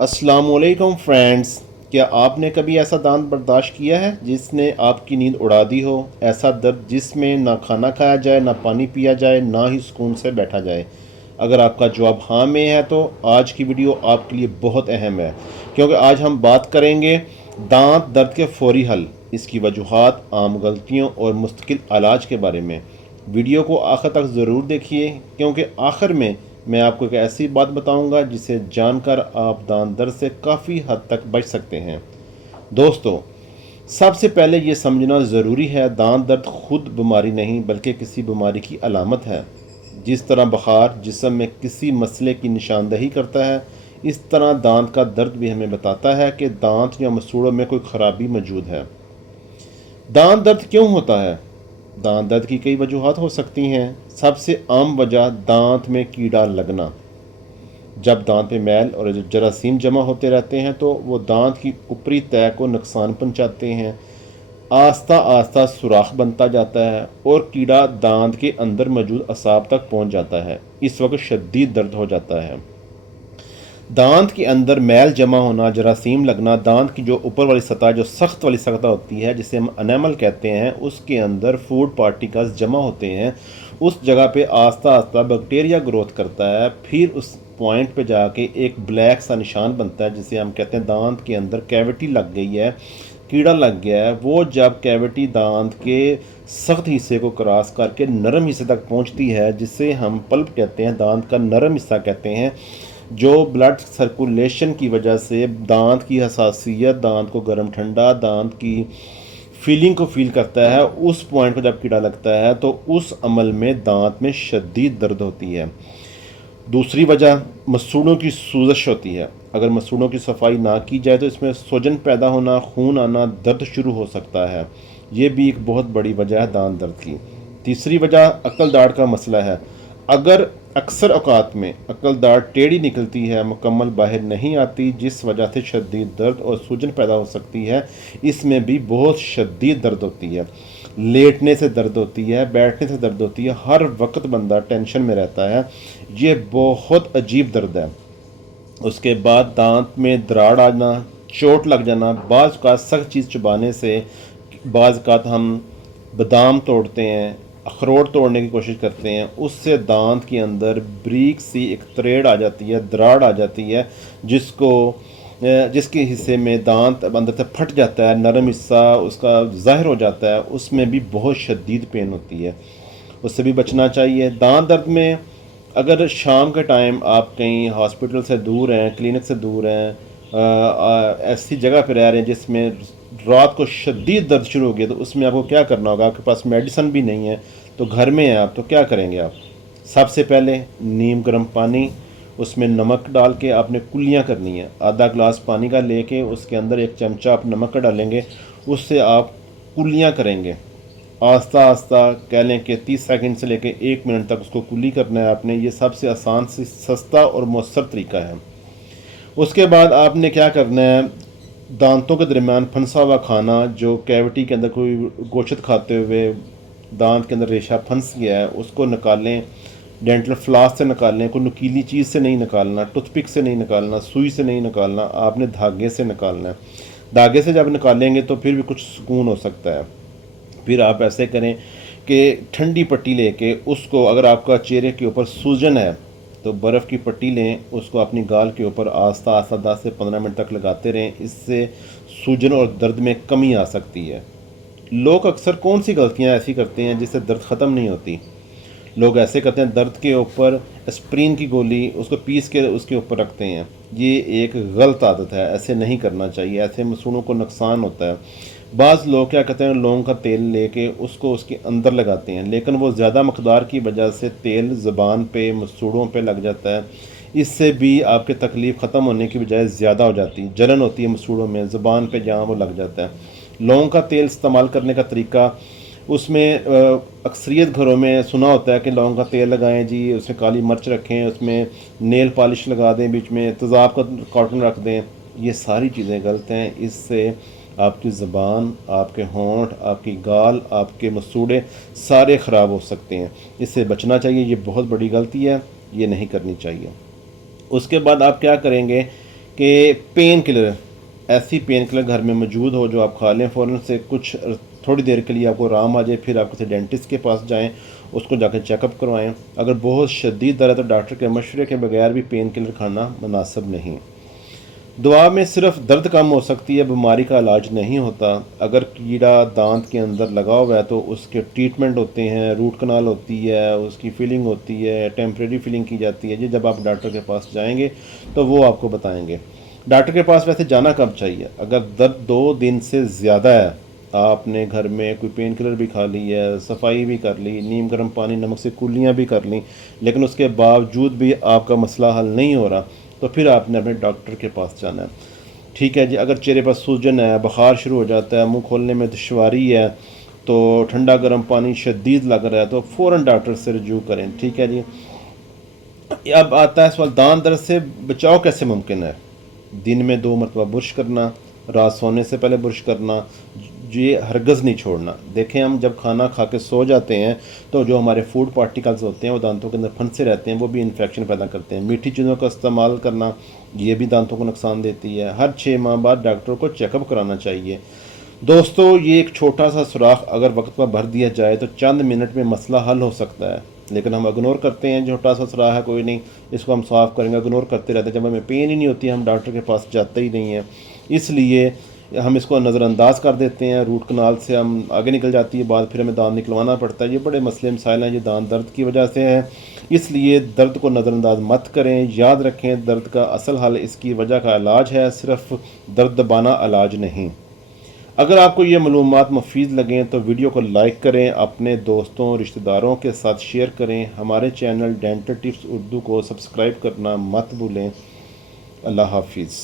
السلام علیکم فرینڈز، کیا آپ نے کبھی ایسا دانت برداشت کیا ہے جس نے آپ کی نیند اڑا دی ہو؟ ایسا درد جس میں نہ کھانا کھایا جائے، نہ پانی پیا جائے، نہ ہی سکون سے بیٹھا جائے؟ اگر آپ کا جواب ہاں میں ہے تو آج کی ویڈیو آپ کے لیے بہت اہم ہے، کیونکہ آج ہم بات کریں گے دانت درد کے فوری حل، اس کی وجوہات، عام غلطیوں اور مستقل علاج کے بارے میں۔ ویڈیو کو آخر تک ضرور دیکھیے، کیونکہ آخر میں آپ کو ایک ایسی بات بتاؤں گا جسے جان کر آپ دانت درد سے کافی حد تک بچ سکتے ہیں۔ دوستو، سب سے پہلے یہ سمجھنا ضروری ہے، دانت درد خود بیماری نہیں بلکہ کسی بیماری کی علامت ہے۔ جس طرح بخار جسم میں کسی مسئلے کی نشاندہی کرتا ہے، اس طرح دانت کا درد بھی ہمیں بتاتا ہے کہ دانت یا مسوڑوں میں کوئی خرابی موجود ہے۔ دانت درد کیوں ہوتا ہے؟ دانت درد کی کئی وجوہات ہو سکتی ہیں۔ سب سے عام وجہ دانت میں کیڑا لگنا۔ جب دانت میں میل اور جراثیم جمع ہوتے رہتے ہیں تو وہ دانت کی اوپری تہہ کو نقصان پہنچاتے ہیں۔ آہستہ آہستہ سوراخ بنتا جاتا ہے اور کیڑا دانت کے اندر موجود اعصاب تک پہنچ جاتا ہے۔ اس وقت شدید درد ہو جاتا ہے۔ دانت کے اندر میل جمع ہونا، جراثیم لگنا، دانت کی جو اوپر والی سطح، جو سخت والی سطح ہوتی ہے جسے ہم انیمل کہتے ہیں، اس کے اندر فوڈ پارٹیکلز جمع ہوتے ہیں۔ اس جگہ پہ آہستہ آہستہ بیکٹیریا گروتھ کرتا ہے، پھر اس پوائنٹ پہ جا کے ایک بلیک سا نشان بنتا ہے جسے ہم کہتے ہیں دانت کے اندر کیوٹی لگ گئی ہے، کیڑا لگ گیا ہے۔ وہ جب کیوٹی دانت کے سخت حصے کو کراس کر کے نرم حصے تک پہنچتی ہے، جسے ہم پلپ کہتے ہیں، دانت کا نرم حصہ کہتے ہیں، جو بلڈ سرکولیشن کی وجہ سے دانت کی حساسیت، دانت کو گرم ٹھنڈا، دانت کی فیلنگ کو فیل کرتا ہے، اس پوائنٹ کو جب کیڑا لگتا ہے تو اس عمل میں دانت میں شدید درد ہوتی ہے۔ دوسری وجہ مسوڑوں کی سوزش ہوتی ہے۔ اگر مسوڑوں کی صفائی نہ کی جائے تو اس میں سوجن پیدا ہونا، خون آنا، درد شروع ہو سکتا ہے۔ یہ بھی ایک بہت بڑی وجہ ہے دانت درد کی۔ تیسری وجہ عقل داڑھ کا مسئلہ ہے۔ اگر اکثر اوقات میں عقل داڑھ ٹیڑھی نکلتی ہے، مکمل باہر نہیں آتی، جس وجہ سے شدید درد اور سوجن پیدا ہو سکتی ہے۔ اس میں بھی بہت شدید درد ہوتی ہے۔ لیٹنے سے درد ہوتی ہے، بیٹھنے سے درد ہوتی ہے، ہر وقت بندہ ٹینشن میں رہتا ہے۔ یہ بہت عجیب درد ہے۔ اس کے بعد دانت میں دراڑ آنا، چوٹ لگ جانا، بعض اوقات سخت چیز چبانے سے، بعض اوقات ہم بادام توڑتے ہیں، اخروٹ توڑنے کی کوشش کرتے ہیں، اس سے دانت کے اندر بریک سی ایک تریڑ آ جاتی ہے، دراڑ آ جاتی ہے، جس کے حصے میں دانت اندر سے پھٹ جاتا ہے، نرم حصہ اس کا ظاہر ہو جاتا ہے، اس میں بھی بہت شدید پین ہوتی ہے۔ اس سے بھی بچنا چاہیے۔ دانت درد میں اگر شام کے ٹائم آپ کہیں ہاسپٹل سے دور ہیں، کلینک سے دور ہیں، ایسی جگہ پہ رہ رہے ہیں جس میں رات کو شدید درد شروع ہو گیا، تو اس میں آپ کو کیا کرنا ہوگا؟ آپ کے پاس میڈیسن بھی نہیں ہے تو گھر میں ہیں آپ، تو کیا کریں گے آپ؟ سب سے پہلے نیم گرم پانی، اس میں نمک ڈال کے آپ نے کلیاں کرنی ہیں۔ آدھا گلاس پانی کا لے کے اس کے اندر ایک چمچہ آپ نمک کا ڈالیں گے، اس سے آپ کلیاں کریں گے۔ آہستہ آہستہ کہہ لیں کہ 30 سیکنڈ سے لے کے 1 منٹ تک اس کو کلی کرنا ہے آپ نے۔ یہ سب سے آسان سے سستا اور مؤثر طریقہ ہے۔ اس کے بعد آپ نے کیا کرنا ہے؟ دانتوں کے درمیان پھنسا ہوا کھانا، جو کیوٹی کے اندر کوئی گوشت کھاتے ہوئے دانت کے اندر ریشہ پھنس گیا ہے، اس کو نکالیں، ڈینٹل فلاس سے نکالیں، کوئی نکیلی چیز سے نہیں نکالنا، ٹوتھ پک سے نہیں نکالنا، سوئی سے نہیں نکالنا، آپ نے دھاگے سے نکالنا ہے۔ دھاگے سے جب نکالیں گے تو پھر بھی کچھ سکون ہو سکتا ہے۔ پھر آپ ایسے کریں کہ ٹھنڈی پٹی لے کے اس کو، اگر آپ کا چہرے کے اوپر سوجن ہے تو برف کی پٹی لیں، اس کو اپنی گال کے اوپر آہستہ آہستہ 10 سے 15 منٹ تک لگاتے رہیں۔ اس سے سوجن اور درد میں کمی آ سکتی ہے۔ لوگ اکثر کون سی غلطیاں ایسی کرتے ہیں جس سے درد ختم نہیں ہوتی؟ لوگ ایسے کرتے ہیں، درد کے اوپر اسپرین کی گولی اس کو پیس کے اس کے اوپر رکھتے ہیں۔ یہ ایک غلط عادت ہے، ایسے نہیں کرنا چاہیے، ایسے مسوڑوں کو نقصان ہوتا ہے۔ بعض لوگ کیا کرتے ہیں، لونگ کا تیل لے کے اس کو اس کے اندر لگاتے ہیں، لیکن وہ زیادہ مقدار کی وجہ سے تیل زبان پہ، مسوڑوں پہ لگ جاتا ہے۔ اس سے بھی آپ کی تکلیف ختم ہونے کی بجائے زیادہ ہو جاتی ہے، جلن ہوتی ہے مسوڑوں میں، زبان پہ جہاں وہ لگ جاتا ہے۔ لونگ کا تیل استعمال کرنے کا طریقہ، اس میں اکثریت گھروں میں سنا ہوتا ہے کہ لونگ کا تیل لگائیں جی، اس میں کالی مرچ رکھیں، اس میں نیل پالش لگا دیں، بیچ میں تیزاب کا کارٹن رکھ دیں۔ یہ ساری چیزیں غلط ہیں۔ اس سے آپ کی زبان، آپ کے ہونٹ، آپ کی گال، آپ کے مسوڑے سارے خراب ہو سکتے ہیں۔ اس سے بچنا چاہیے، یہ بہت بڑی غلطی ہے، یہ نہیں کرنی چاہیے۔ اس کے بعد آپ کیا کریں گے کہ پین کلر، ایسی پین کلر گھر میں موجود ہو جو آپ کھا لیں فوراً سے کچھ تھوڑی دیر کے لیے آپ کو آرام آ جائے، پھر آپ کسی ڈینٹسٹ کے پاس جائیں، اس کو جا کے چیک اپ کروائیں۔ اگر بہت شدید درد ہے تو ڈاکٹر کے مشورے کے بغیر بھی پین کلر کھانا مناسب نہیں۔ دعا میں صرف درد کم ہو سکتی ہے، بیماری کا علاج نہیں ہوتا۔ اگر کیڑا دانت کے اندر لگا ہوا ہے تو اس کے ٹریٹمنٹ ہوتے ہیں، روٹ کنال ہوتی ہے، اس کی فیلنگ ہوتی ہے، ٹیمپریری فیلنگ کی جاتی ہے۔ جب آپ ڈاکٹر کے پاس جائیں گے تو وہ آپ کو بتائیں گے۔ ڈاکٹر کے پاس ویسے جانا کب چاہیے؟ اگر درد 2 دن سے زیادہ ہے، آپ نے گھر میں کوئی پین کلر بھی کھا لی ہے، صفائی بھی کر لی، نیم گرم پانی نمک سے کلیاں بھی کر لیں، لیکن اس کے باوجود بھی آپ کا مسئلہ حل نہیں ہو رہا، تو پھر آپ نے اپنے ڈاکٹر کے پاس جانا ہے۔ ٹھیک ہے جی، اگر چہرے پر سوجن ہے، بخار شروع ہو جاتا ہے، منہ کھولنے میں دشواری ہے، تو ٹھنڈا گرم پانی شدید لگ رہا ہے تو فوراً ڈاکٹر سے رجوع کریں۔ ٹھیک ہے جی، اب آتا ہے سوال، دانت درد سے بچاؤ کیسے ممکن ہے؟ دن میں 2 مرتبہ برش کرنا، رات سونے سے پہلے برش کرنا، یہ ہرگز نہیں چھوڑنا۔ دیکھیں ہم جب کھانا کھا کے سو جاتے ہیں تو جو ہمارے فوڈ پارٹیکلز ہوتے ہیں وہ دانتوں کے اندر پھنسے رہتے ہیں، وہ بھی انفیکشن پیدا کرتے ہیں۔ میٹھی چیزوں کا استعمال کرنا یہ بھی دانتوں کو نقصان دیتی ہے۔ ہر 6 ماہ بعد ڈاکٹر کو چیک اپ کرانا چاہیے۔ دوستو، یہ ایک چھوٹا سا سوراخ اگر وقت پر بھر دیا جائے تو چند منٹ میں مسئلہ حل ہو سکتا ہے، لیکن ہم اگنور کرتے ہیں، چھوٹا سا سوراخ ہے کوئی نہیں، اس کو ہم صاف کریں گے، اگنور کرتے رہتے ہیں۔ جب ہمیں پین ہی نہیں ہوتی ہم ڈاکٹر کے پاس جاتے ہی نہیں ہیں، اس لیے ہم اس کو نظر انداز کر دیتے ہیں، روٹ کنال سے ہم آگے نکل جاتی ہے بعد، پھر ہمیں دانت نکلوانا پڑتا ہے۔ یہ بڑے مسئلے مسائل ہیں، یہ دانت درد کی وجہ سے ہیں، اس لیے درد کو نظر انداز مت کریں۔ یاد رکھیں، درد کا اصل حل اس کی وجہ کا علاج ہے، صرف درد دبانا علاج نہیں۔ اگر آپ کو یہ معلومات مفید لگیں تو ویڈیو کو لائک کریں، اپنے دوستوں رشتہ داروں کے ساتھ شیئر کریں، ہمارے چینل ڈینٹل ٹپس اردو کو سبسکرائب کرنا مت بھولیں۔ اللہ حافظ۔